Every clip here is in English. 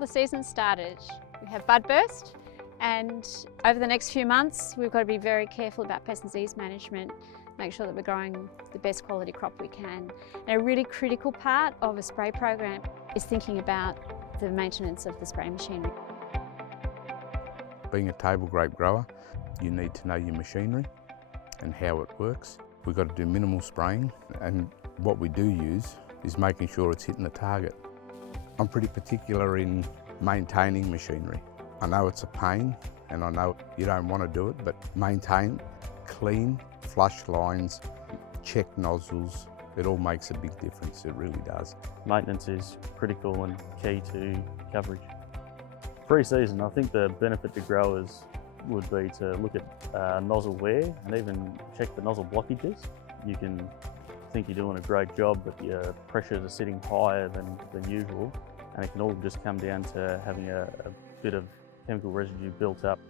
the season started. We have bud burst, and over the next few months we've got to be very careful about pest and disease management, make sure that we're growing the best quality crop we can. And a really critical part of a spray program is thinking about the maintenance of the spray machinery. Being a table grape grower, you need to know your machinery and how it works. We've got to do minimal spraying, and what we do use is making sure it's hitting the target. I'm pretty particular in maintaining machinery. I know it's a pain and I know you don't want to do it, but maintain clean, flush lines, check nozzles. It all makes a big difference, it really does. Maintenance is critical and key to coverage. Pre-season, I think the benefit to growers would be to look at nozzle wear and even check the nozzle blockages. You can think you're doing a great job, but your pressures are sitting higher than usual, and it can all just come down to having a bit of chemical residue built up.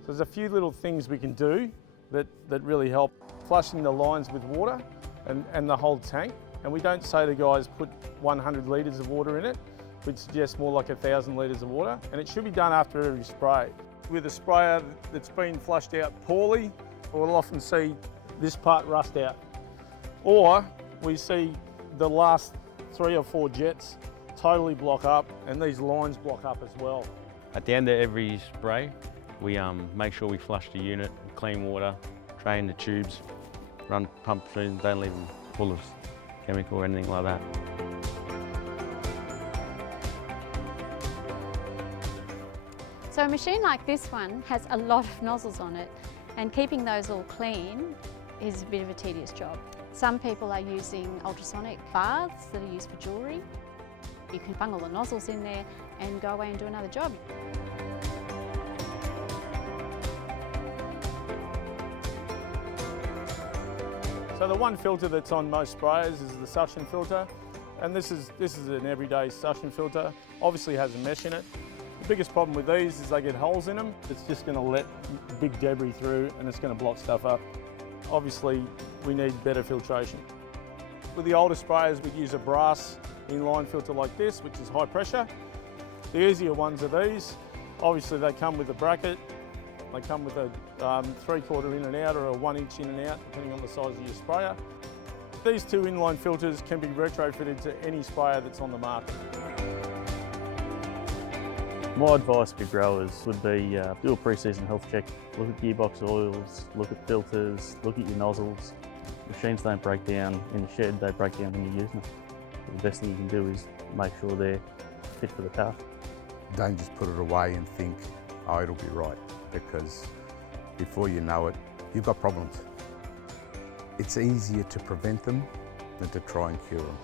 So there's a few little things we can do that really help. Flushing the lines with water and the whole tank. And we don't say to guys put 100 litres of water in it. We'd suggest more like 1,000 litres of water, and it should be done after every spray. With a sprayer that's been flushed out poorly, we'll often see this part rust out. Or we see the last 3 or 4 jets totally block up, and these lines block up as well. At the end of every spray, we make sure we flush the unit with clean water, drain the tubes, run pump machines, don't leave them full of chemical or anything like that. So a machine like this one has a lot of nozzles on it, and keeping those all clean is a bit of a tedious job. Some people are using ultrasonic baths that are used for jewellery. You can bung all the nozzles in there and go away and do another job. So the one filter that's on most sprayers is the suction filter, and this is an everyday suction filter. Obviously has a mesh in it. The biggest problem with these is they get holes in them. It's just going to let big debris through and it's going to block stuff up. Obviously we need better filtration. With the older sprayers we'd use a brass inline filter like this, which is high pressure. The easier ones are these. Obviously they come with a bracket. They come with a 3/4 in and out or a 1 inch in and out, depending on the size of your sprayer. These 2 inline filters can be retrofitted to any sprayer that's on the market. My advice for growers would be do a pre-season health check, look at gearbox oils, look at filters, look at your nozzles. Machines don't break down in the shed, they break down when you're using them. The best thing you can do is make sure they're fit for the task. Don't just put it away and think, oh, it'll be right, because before you know it, you've got problems. It's easier to prevent them than to try and cure them.